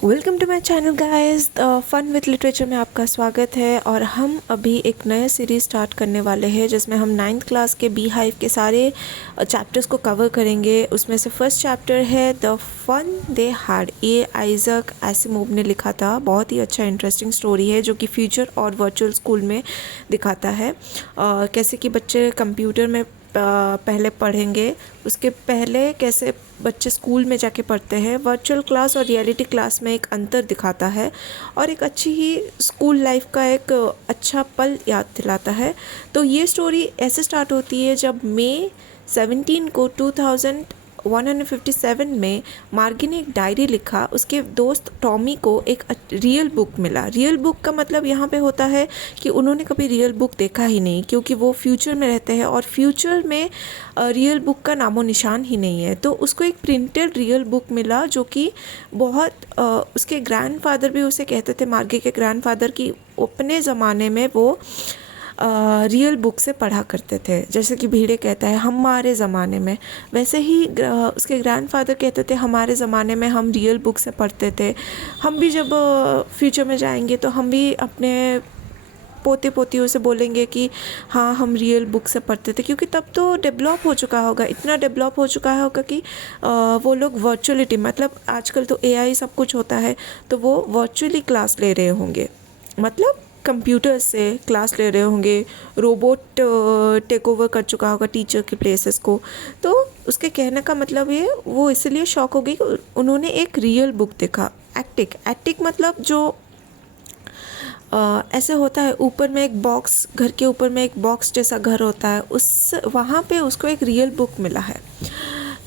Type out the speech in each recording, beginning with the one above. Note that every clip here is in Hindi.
Welcome to my channel guys. Fun with literature में आपका स्वागत है। और हम अभी एक नया सीरीज़ स्टार्ट करने वाले हैं जिसमें हम 9th क्लास के बी हाइव के सारे चैप्टर्स को कवर करेंगे। उसमें से फर्स्ट चैप्टर है द फन दे हैड। ये आइजक एसिमोव ने लिखा था। बहुत ही अच्छा इंटरेस्टिंग स्टोरी है जो कि फ्यूचर और वर्चुअल स्कूल में दिखाता है। कैसे कि बच्चे कंप्यूटर में पहले पढ़ेंगे, उसके पहले कैसे बच्चे स्कूल में जाके पढ़ते हैं। वर्चुअल क्लास और रियलिटी क्लास में एक अंतर दिखाता है और एक अच्छी ही स्कूल लाइफ का एक अच्छा पल याद दिलाता है। तो ये स्टोरी ऐसे स्टार्ट होती है जब मई 17 को 2157 में मार्गी ने एक डायरी लिखा। उसके दोस्त टॉमी को एक रियल बुक मिला। रियल बुक का मतलब यहाँ पे होता है कि उन्होंने कभी रियल बुक देखा ही नहीं, क्योंकि वो फ्यूचर में रहते हैं और फ्यूचर में रियल बुक का नामो निशान ही नहीं है। तो उसको एक प्रिंटेड रियल बुक मिला जो कि बहुत उसके ग्रैंडफादर भी उसे कहते थे, मार्गी के ग्रैंडफादर, की अपने ज़माने में वो रियल बुक से पढ़ा करते थे। जैसे कि भीड़े कहता है हमारे ज़माने में, वैसे ही उसके ग्रैंडफादर कहते थे हमारे ज़माने में हम रियल बुक से पढ़ते थे। हम भी जब फ्यूचर में जाएंगे तो हम भी अपने पोते पोतियों से बोलेंगे कि हाँ हम रियल बुक से पढ़ते थे, क्योंकि तब तो डेवलप हो चुका होगा, इतना डेवलप हो चुका होगा कि वो लोग वर्चुअलिटी, मतलब आजकल तो एआई सब कुछ होता है, तो वो वर्चुअली क्लास ले रहे होंगे, मतलब कंप्यूटर से क्लास ले रहे होंगे। रोबोट टेक ओवर कर चुका होगा टीचर के प्लेसेस को। तो उसके कहने का मतलब ये, वो इसलिए शॉक हो गई कि उन्होंने एक रियल बुक देखा। एटिक, एटिक मतलब जो ऐसे होता है, ऊपर में एक बॉक्स, घर के ऊपर में एक बॉक्स जैसा घर होता है, उस वहाँ पे उसको एक रियल बुक मिला है।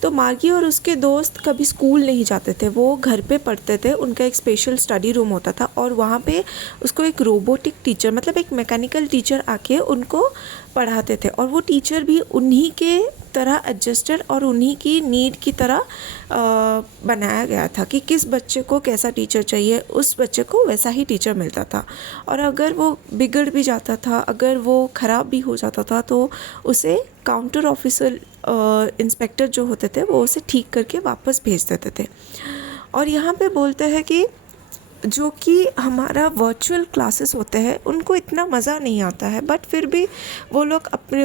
तो मार्गी और उसके दोस्त कभी स्कूल नहीं जाते थे, वो घर पे पढ़ते थे। उनका एक स्पेशल स्टडी रूम होता था और वहाँ पे उसको एक रोबोटिक टीचर, मतलब एक मैकेनिकल टीचर आके उनको पढ़ाते थे। और वो टीचर भी उन्हीं के तरह एडजस्टेड और उन्हीं की नीड की तरह बनाया गया था कि किस बच्चे को कैसा टीचर चाहिए, उस बच्चे को वैसा ही टीचर मिलता था। और अगर वो बिगड़ भी जाता था, अगर वो ख़राब भी हो जाता था, तो उसे काउंटर ऑफिसर इंस्पेक्टर जो होते थे वो उसे ठीक करके वापस भेज देते थे। और यहाँ पे बोलते हैं कि जो कि हमारा वर्चुअल क्लासेस होते हैं उनको इतना मज़ा नहीं आता है, बट फिर भी वो लोग अपने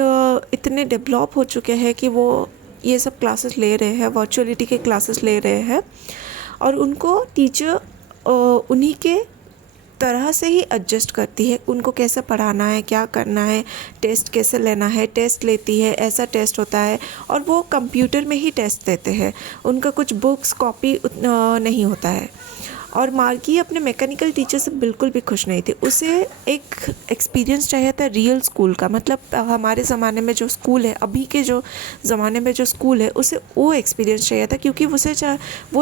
इतने डेवलप हो चुके हैं कि वो ये सब क्लासेस ले रहे हैं, वर्चुअलिटी के क्लासेस ले रहे हैं। और उनको टीचर उन्हीं के तरह से ही एडजस्ट करती है, उनको कैसे पढ़ाना है, क्या करना है, टेस्ट कैसे लेना है, टेस्ट लेती है, ऐसा टेस्ट होता है। और वो कंप्यूटर में ही टेस्ट देते हैं, उनका कुछ बुक्स कॉपी नहीं होता है। और मार्गी अपने मैकेनिकल टीचर से बिल्कुल भी खुश नहीं थी। उसे एक एक्सपीरियंस चाहिए था रियल स्कूल का, मतलब हमारे ज़माने में जो स्कूल है, अभी के जो ज़माने में जो स्कूल है, उसे वो एक्सपीरियंस चाहिए था, क्योंकि वो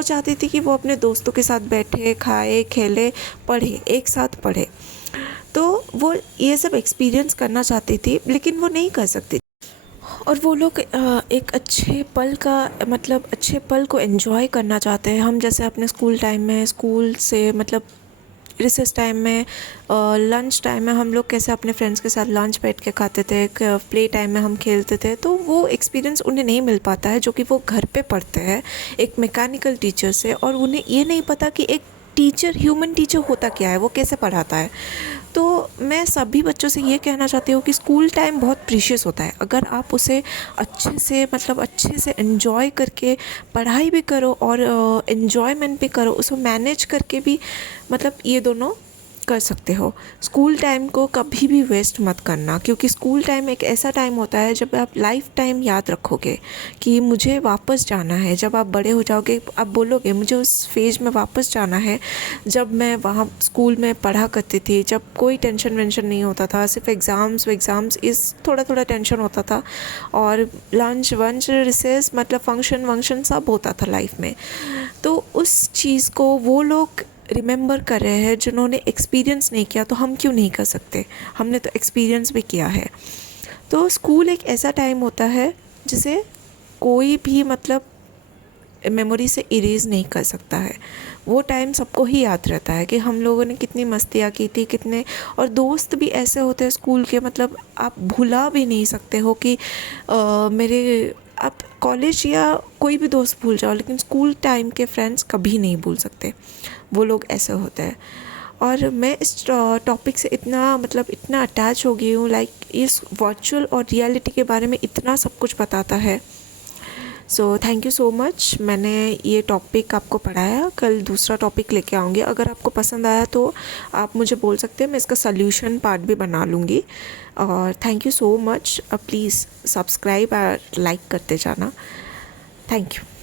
चाहती थी कि वो अपने दोस्तों के साथ बैठे, खाए, खेले, पढ़े, एक साथ पढ़े। तो वो ये सब एक्सपीरियंस करना चाहती थी, लेकिन वो नहीं कर सकती। और वो लोग एक अच्छे पल का, मतलब अच्छे पल को एंजॉय करना चाहते हैं। हम जैसे अपने स्कूल टाइम में, स्कूल से मतलब रिसेस टाइम में, लंच टाइम में हम लोग कैसे अपने फ्रेंड्स के साथ लंच बैठ के खाते थे, प्ले टाइम में हम खेलते थे। तो वो एक्सपीरियंस उन्हें नहीं मिल पाता है जो कि वो घर पे पढ़ते हैं एक मैकेनिकल टीचर से। और उन्हें ये नहीं पता कि एक टीचर, ह्यूमन टीचर होता क्या है, वो कैसे पढ़ाता है। तो मैं सभी बच्चों से ये कहना चाहती हूँ कि स्कूल टाइम बहुत प्रीशियस होता है। अगर आप उसे अच्छे से, मतलब अच्छे से एंजॉय करके पढ़ाई भी करो और एंजॉयमेंट भी करो, उसको मैनेज करके भी, मतलब ये दोनों कर सकते हो। स्कूल टाइम को कभी भी वेस्ट मत करना, क्योंकि स्कूल टाइम एक ऐसा टाइम होता है जब आप लाइफ टाइम याद रखोगे कि मुझे वापस जाना है। जब आप बड़े हो जाओगे आप बोलोगे मुझे उस फेज में वापस जाना है जब मैं वहाँ स्कूल में पढ़ा करती थी, जब कोई टेंशन वेंशन नहीं होता था, सिर्फ एग्ज़ाम्स इस थोड़ा थोड़ा टेंशन होता था, और लंच वंच रिसेस, मतलब फंक्शन वंक्शन सब होता था लाइफ में। तो उस चीज़ को वो लोग रिमेंबर कर रहे हैं जिन्होंने एक्सपीरियंस नहीं किया, तो हम क्यों नहीं कर सकते, हमने तो एक्सपीरियंस भी किया है। तो स्कूल एक ऐसा टाइम होता है जिसे कोई भी, मतलब मेमोरी से इरेज़ नहीं कर सकता है। वो टाइम सबको ही याद रहता है कि हम लोगों ने कितनी मस्तियाँ की थी, कितने, और दोस्त भी ऐसे होते हैं स्कूल के, मतलब आप भुला भी नहीं सकते हो कि मेरे आप कॉलेज या कोई भी दोस्त भूल जाओ, लेकिन स्कूल टाइम के फ्रेंड्स कभी नहीं भूल सकते। वो लोग ऐसे होते हैं। और मैं इस टॉपिक से इतना मतलब इतना अटैच हो गई हूँ, लाइक इस वर्चुअल और रियलिटी के बारे में इतना सब कुछ बताता है। So thank you so much. मैंने ये टॉपिक आपको पढ़ाया, कल दूसरा टॉपिक लेके आऊँगी। अगर आपको पसंद आया तो आप मुझे बोल सकते हैं, मैं इसका सल्यूशन पार्ट भी बना लूँगी। और thank you so much. Please subscribe और लाइक करते जाना। Thank you.